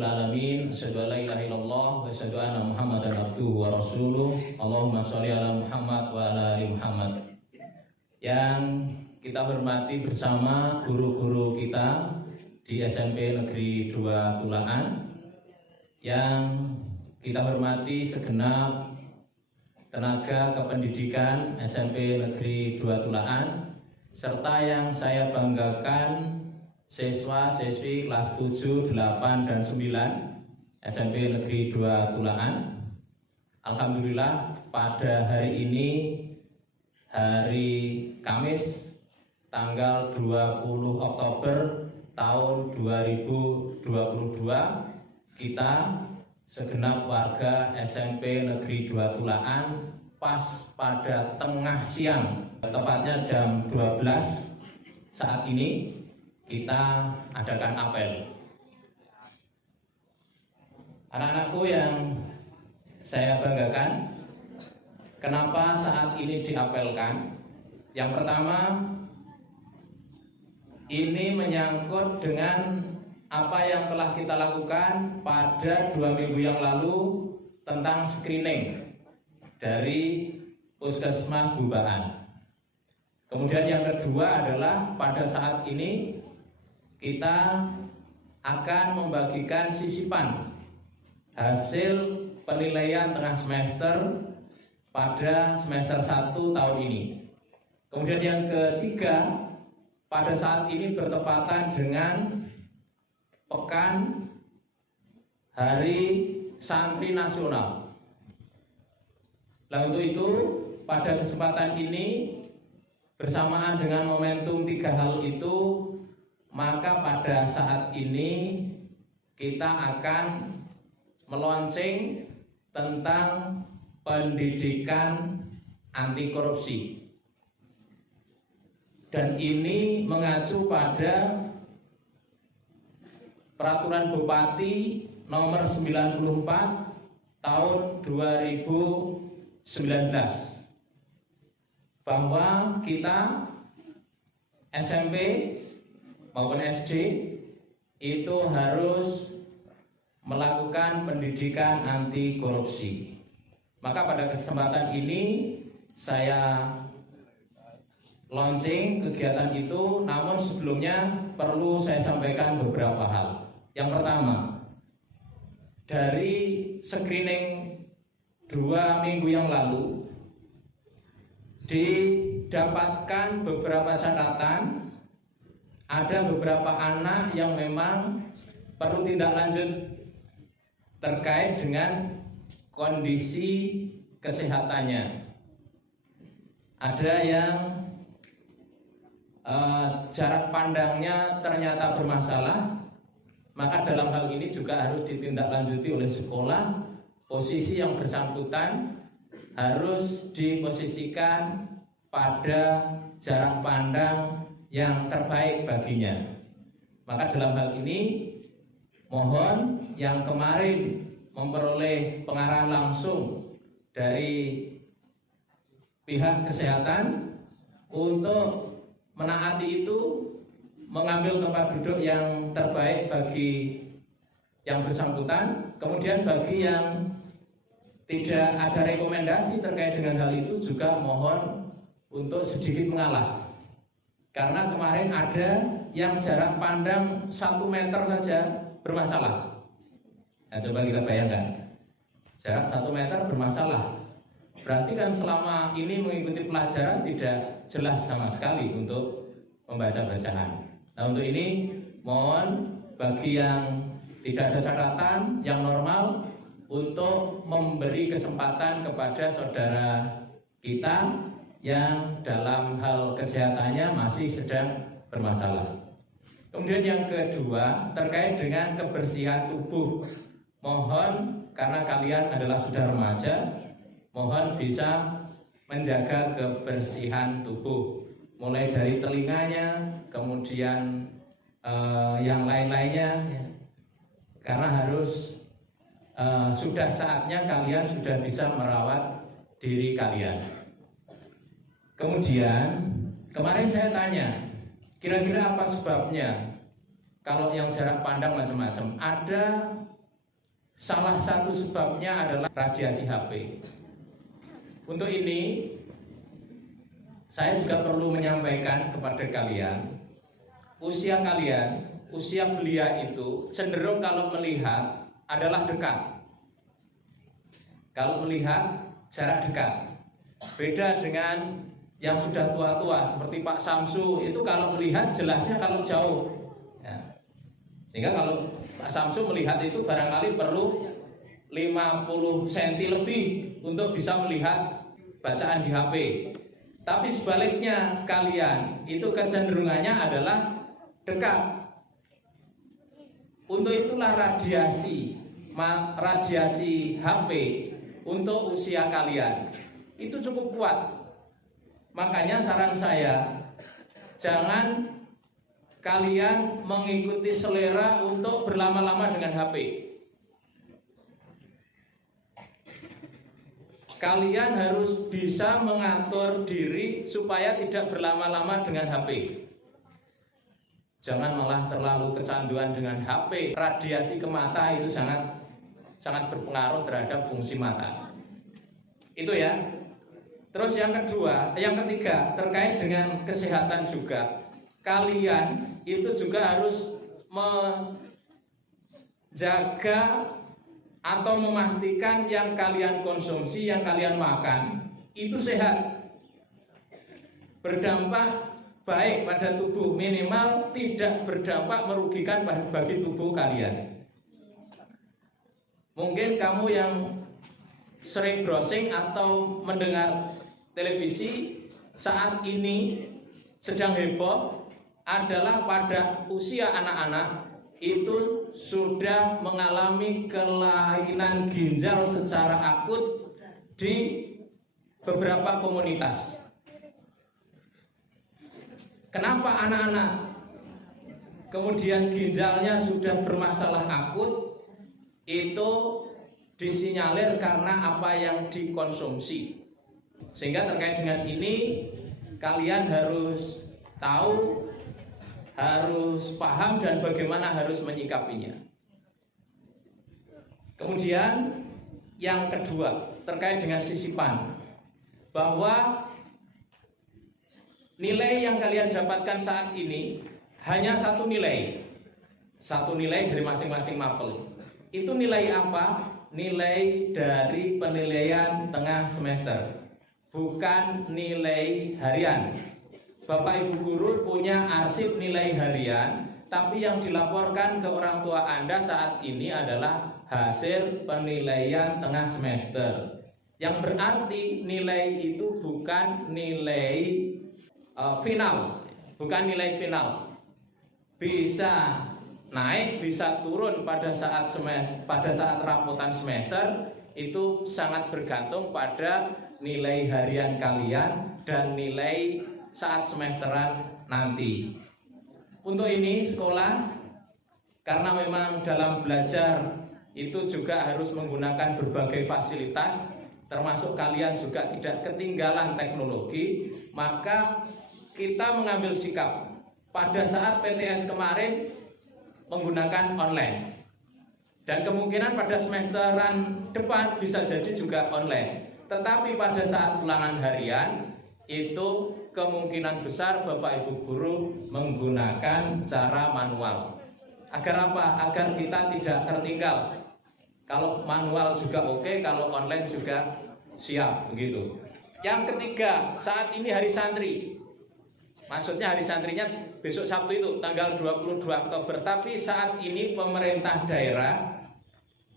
Alhamdulillahirabbil alamin, asyhadu an la ilaha illallah wa asyhadu anna Muhammadan abduhu wa rasuluh. Allahumma shalli ala Muhammad wa ala ali Muhammad. Yang kita hormati bersama guru-guru kita di SMP Negeri 2 Tulaan, yang kita hormati segenap tenaga kependidikan SMP Negeri 2 Tulaan, serta yang saya banggakan siswa-siswi kelas 7, 8, dan 9 SMP Negeri 2 Tulaan. Alhamdulillah pada hari ini, hari Kamis tanggal 20 Oktober tahun 2022, kita segenap warga SMP Negeri 2 Tulaan pas pada tengah siang, tepatnya jam 12 saat ini, kita adakan apel. Anak-anakku yang saya banggakan, kenapa saat ini diapelkan? Yang pertama, ini menyangkut dengan apa yang telah kita lakukan pada 2 minggu yang lalu tentang screening dari Puskesmas Bubaan. Kemudian yang kedua adalah pada saat ini kita akan membagikan sisipan hasil penilaian tengah semester pada semester 1 tahun ini. Kemudian yang ketiga, pada saat ini bertepatan dengan Pekan Hari Santri Nasional. Nah, untuk itu pada kesempatan ini bersamaan dengan momentum 3 hal itu, maka pada saat ini kita akan meluncing tentang pendidikan anti korupsi. Dan ini mengacu pada Peraturan Bupati nomor 94 tahun 2019, bahwa kita SMP maupun SD itu harus melakukan pendidikan anti korupsi. Maka pada kesempatan ini saya launching kegiatan itu, namun sebelumnya perlu saya sampaikan beberapa hal. Yang pertama, dari screening 2 minggu yang lalu didapatkan beberapa catatan. Ada beberapa anak yang memang perlu tindak lanjut terkait dengan kondisi kesehatannya. Ada yang jarak pandangnya ternyata bermasalah, maka dalam hal ini juga harus ditindaklanjuti oleh sekolah. Posisi yang bersangkutan harus diposisikan pada jarak pandang yang terbaik baginya. Maka dalam hal ini mohon yang kemarin memperoleh pengarahan langsung dari pihak kesehatan untuk menaati itu, mengambil tempat duduk yang terbaik bagi yang bersangkutan. Kemudian bagi yang tidak ada rekomendasi terkait dengan hal itu juga mohon untuk sedikit mengalah. Karena kemarin ada yang jarak pandang 1 meter saja bermasalah. Nah, coba kita bayangkan, jarak 1 meter bermasalah. Berarti kan selama ini mengikuti pelajaran tidak jelas sama sekali untuk membaca bacaan. Nah, untuk ini mohon bagi yang tidak ada catatan yang normal untuk memberi kesempatan kepada saudara kita yang dalam hal kesehatannya masih sedang bermasalah. Kemudian yang kedua, terkait dengan kebersihan tubuh. Mohon, karena kalian adalah sudah remaja, mohon bisa menjaga kebersihan tubuh, mulai dari telinganya, kemudian yang lain-lainnya, karena harus sudah saatnya kalian sudah bisa merawat diri kalian. Kemudian kemarin saya tanya, kira-kira apa sebabnya kalau yang jarak pandang macam-macam? Ada salah satu sebabnya adalah radiasi HP. Untuk ini saya juga perlu menyampaikan kepada kalian, usia belia itu cenderung kalau melihat adalah dekat. Kalau melihat jarak dekat. Beda dengan yang sudah tua-tua seperti Pak Samsu, itu kalau melihat jelasnya kalau jauh. Ya. Sehingga kalau Pak Samsu melihat itu barangkali perlu 50 cm lebih untuk bisa melihat bacaan di HP. Tapi sebaliknya kalian itu kecenderungannya adalah dekat. Untuk itulah radiasi HP untuk usia kalian itu cukup kuat. Makanya saran saya, jangan kalian mengikuti selera untuk berlama-lama dengan HP. Kalian harus bisa mengatur diri supaya tidak berlama-lama dengan HP. Jangan malah terlalu kecanduan dengan HP. Radiasi ke mata itu sangat berpengaruh terhadap fungsi mata. Itu ya. Terus yang ketiga terkait dengan kesehatan juga. Kalian itu juga harus menjaga atau memastikan yang kalian konsumsi, yang kalian makan itu sehat, berdampak baik pada tubuh, minimal tidak berdampak merugikan bagi tubuh kalian. Mungkin kamu yang sering browsing atau mendengar televisi saat ini sedang heboh adalah pada usia anak-anak itu sudah mengalami kelainan ginjal secara akut di beberapa komunitas. Kenapa anak-anak kemudian ginjalnya sudah bermasalah akut? Itu disinyalir karena apa yang dikonsumsi. Sehingga terkait dengan ini kalian harus tahu, harus paham dan bagaimana harus menyikapinya. Kemudian yang kedua terkait dengan sisipan, bahwa nilai yang kalian dapatkan saat ini hanya satu nilai dari masing-masing mapel. Itu nilai apa? Nilai dari penilaian tengah semester, bukan nilai harian. Bapak Ibu guru punya arsip nilai harian, tapi yang dilaporkan ke orang tua Anda saat ini adalah hasil penilaian tengah semester. Yang berarti nilai itu bukan nilai final, bukan nilai final. Bisa naik, bisa turun pada saat raputan semester, itu sangat bergantung pada nilai harian kalian dan nilai saat semesteran nanti. Untuk ini sekolah, karena memang dalam belajar itu juga harus menggunakan berbagai fasilitas, termasuk kalian juga tidak ketinggalan teknologi, maka kita mengambil sikap pada saat PTS kemarin menggunakan online, dan kemungkinan pada semesteran depan bisa jadi juga online. Tetapi pada saat ulangan harian itu kemungkinan besar Bapak Ibu guru menggunakan cara manual. Agar apa? Agar kita tidak tertinggal. Kalau manual juga oke, kalau online juga siap, begitu. Yang ketiga, saat ini hari santri. Maksudnya hari santrinya besok Sabtu itu tanggal 22 Oktober. Tapi saat ini pemerintah daerah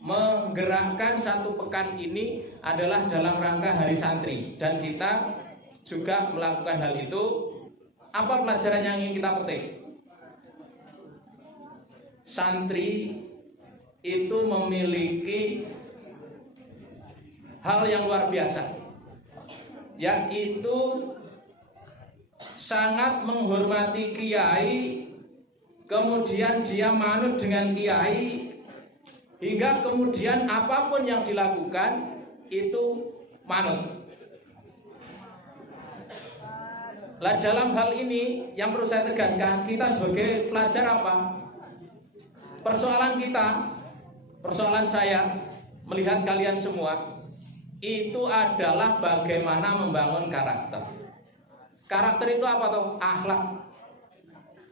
menggerakkan satu pekan ini adalah dalam rangka hari santri, dan kita juga melakukan hal itu. Apa pelajaran yang ingin kita petik? Santri itu memiliki hal yang luar biasa, yaitu sangat menghormati kiai, kemudian dia manut dengan kiai, hingga kemudian apapun yang dilakukan itu manut. Lah dalam hal ini yang perlu saya tegaskan, kita sebagai pelajar apa? Persoalan kita persoalan saya melihat kalian semua itu adalah bagaimana membangun karakter. Karakter itu apa tuh? Akhlak.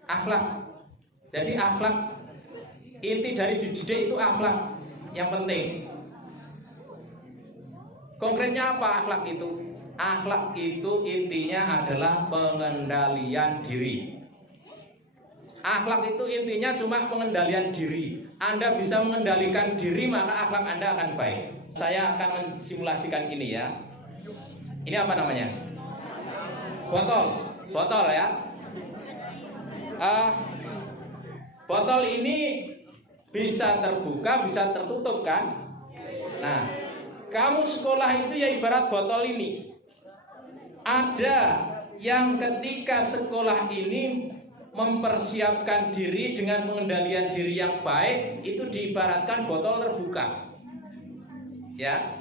Akhlak. Jadi akhlak, inti dari dididik itu akhlak yang penting. Konkretnya apa akhlak itu? Akhlak itu intinya adalah pengendalian diri. Akhlak itu intinya cuma pengendalian diri. Anda bisa mengendalikan diri, maka akhlak Anda akan baik. Saya akan mensimulasikan ini ya. Ini apa namanya? Botol ya. Botol ini bisa terbuka, bisa tertutup kan? Nah, kamu sekolah itu ya ibarat botol ini. Ada yang ketika sekolah ini mempersiapkan diri dengan pengendalian diri yang baik, itu diibaratkan botol terbuka. Ya.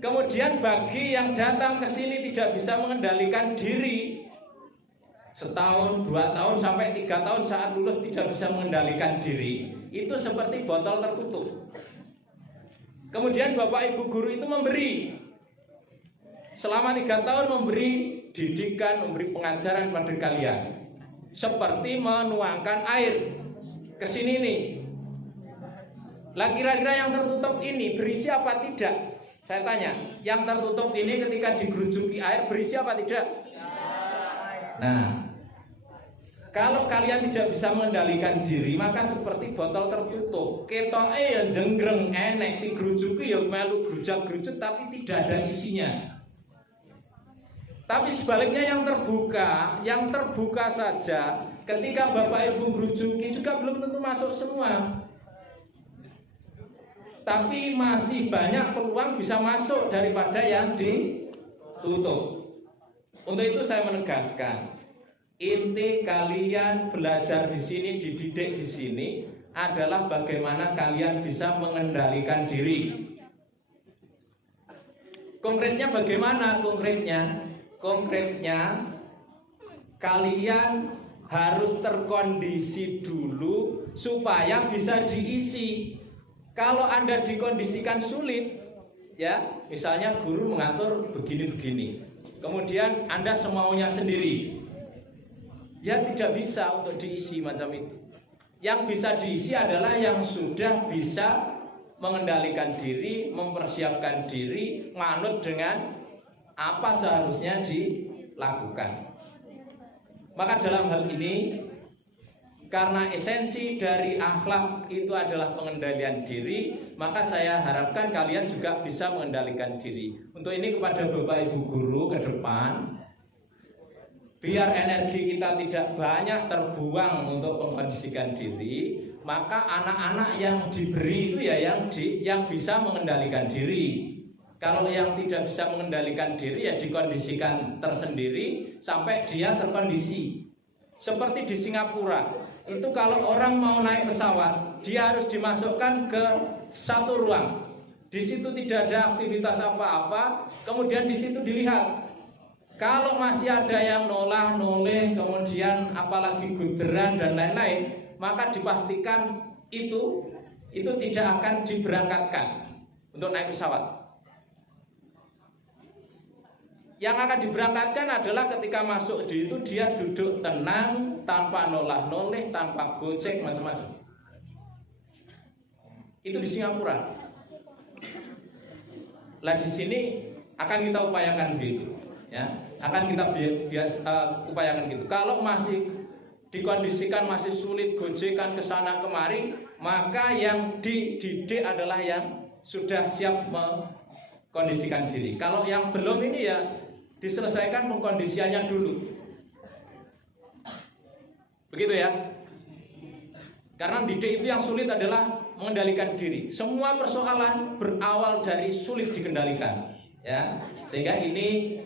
Kemudian bagi yang datang ke sini tidak bisa mengendalikan diri, setahun, 2 tahun, sampai 3 tahun saat lulus tidak bisa mengendalikan diri, itu seperti botol tertutup. Kemudian Bapak Ibu guru itu memberi selama 3 tahun, memberi didikan, memberi pengajaran pada kalian, seperti menuangkan air ke sini nih. Lah kira-kira yang tertutup ini berisi apa tidak? Saya tanya, yang tertutup ini ketika digerujuki air berisi apa tidak? Nah, kalau kalian tidak bisa mengendalikan diri, maka seperti botol tertutup. Ketoke ya jenggreng enek, digerujuki ya melu grujak-grujut tapi tidak ada isinya. Tapi sebaliknya yang terbuka saja, ketika Bapak Ibu gerujuki juga belum tentu masuk semua. Tapi masih banyak peluang bisa masuk daripada yang ditutup. Untuk itu saya menegaskan, inti kalian belajar di sini, dididik di sini adalah bagaimana kalian bisa mengendalikan diri. Konkretnya bagaimana? Konkretnya kalian harus terkondisi dulu supaya bisa diisi. Kalau Anda dikondisikan sulit, ya, misalnya guru mengatur begini-begini, kemudian Anda semaunya sendiri, ya tidak bisa untuk diisi macam itu. Yang bisa diisi adalah yang sudah bisa mengendalikan diri, mempersiapkan diri, manut dengan apa seharusnya dilakukan. Maka dalam hal ini, karena esensi dari akhlak itu adalah pengendalian diri, maka saya harapkan kalian juga bisa mengendalikan diri. Untuk ini kepada Bapak Ibu guru ke depan, biar energi kita tidak banyak terbuang untuk mengkondisikan diri, maka anak-anak yang diberi itu ya yang bisa mengendalikan diri. Kalau yang tidak bisa mengendalikan diri ya dikondisikan tersendiri sampai dia terkondisi. Seperti di Singapura, itu kalau orang mau naik pesawat, dia harus dimasukkan ke satu ruang. Di situ tidak ada aktivitas apa-apa, kemudian di situ dilihat. Kalau masih ada yang nolah-noleh, kemudian apalagi guderan dan lain-lain, maka dipastikan itu tidak akan diberangkatkan untuk naik pesawat. Yang akan diberangkatkan adalah ketika masuk di itu dia duduk tenang, tanpa nolah-noleh, tanpa gocek macam-macam. Itu di Singapura. Lah di sini akan kita upayakan begitu, ya. Akan kita upayakan gitu. Kalau masih dikondisikan masih sulit, gojekan ke sana kemari, maka yang dididik adalah yang sudah siap mengkondisikan diri. Kalau yang belum ini ya diselesaikan pengkondisiannya dulu. Begitu ya. Karena didik itu yang sulit adalah mengendalikan diri. Semua persoalan berawal dari sulit dikendalikan, ya. Sehingga ini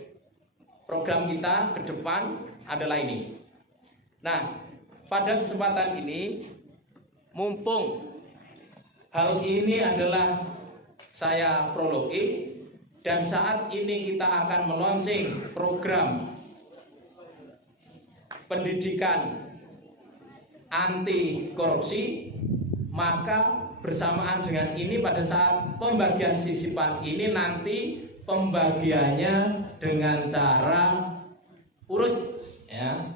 program kita ke depan adalah ini. Nah, pada kesempatan ini, mumpung hal ini adalah saya prologi, dan saat ini kita akan meluncing program pendidikan anti korupsi, maka bersamaan dengan ini pada saat pembagian sisipan ini nanti pembagiannya dengan cara urut ya.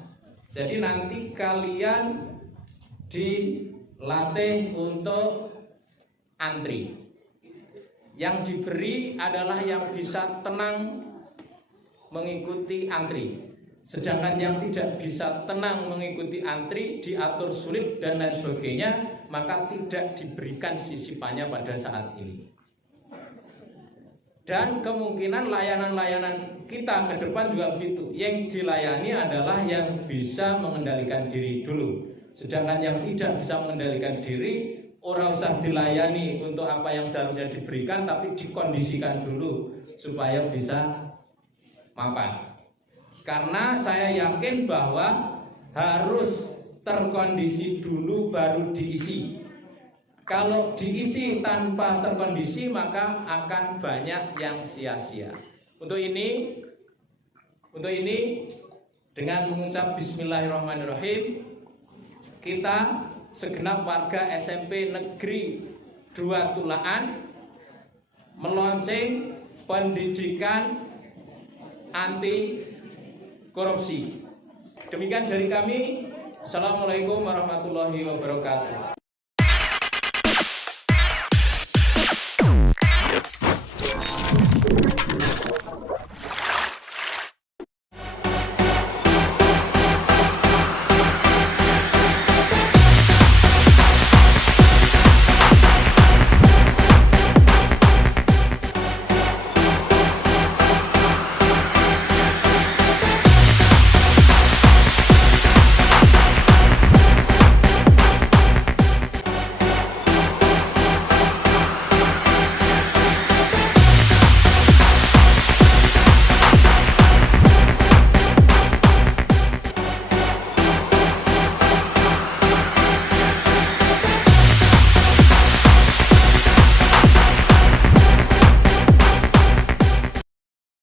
Jadi nanti kalian dilatih untuk antri. Yang diberi adalah yang bisa tenang mengikuti antri. Sedangkan yang tidak bisa tenang mengikuti antri, diatur sulit dan lain sebagainya, maka tidak diberikan sisipannya pada saat ini. Dan kemungkinan layanan-layanan kita ke depan juga begitu. Yang dilayani adalah yang bisa mengendalikan diri dulu. Sedangkan yang tidak bisa mengendalikan diri, orang usah dilayani untuk apa yang seharusnya diberikan, tapi dikondisikan dulu supaya bisa mapan. Karena saya yakin bahwa harus terkondisi dulu baru diisi. Kalau diisi tanpa terkondisi maka akan banyak yang sia-sia. Untuk ini dengan mengucap Bismillahirrahmanirrahim, kita segenap warga SMP Negeri 2 Tulaan melonceng pendidikan anti korupsi. Demikian dari kami. Assalamualaikum warahmatullahi wabarakatuh.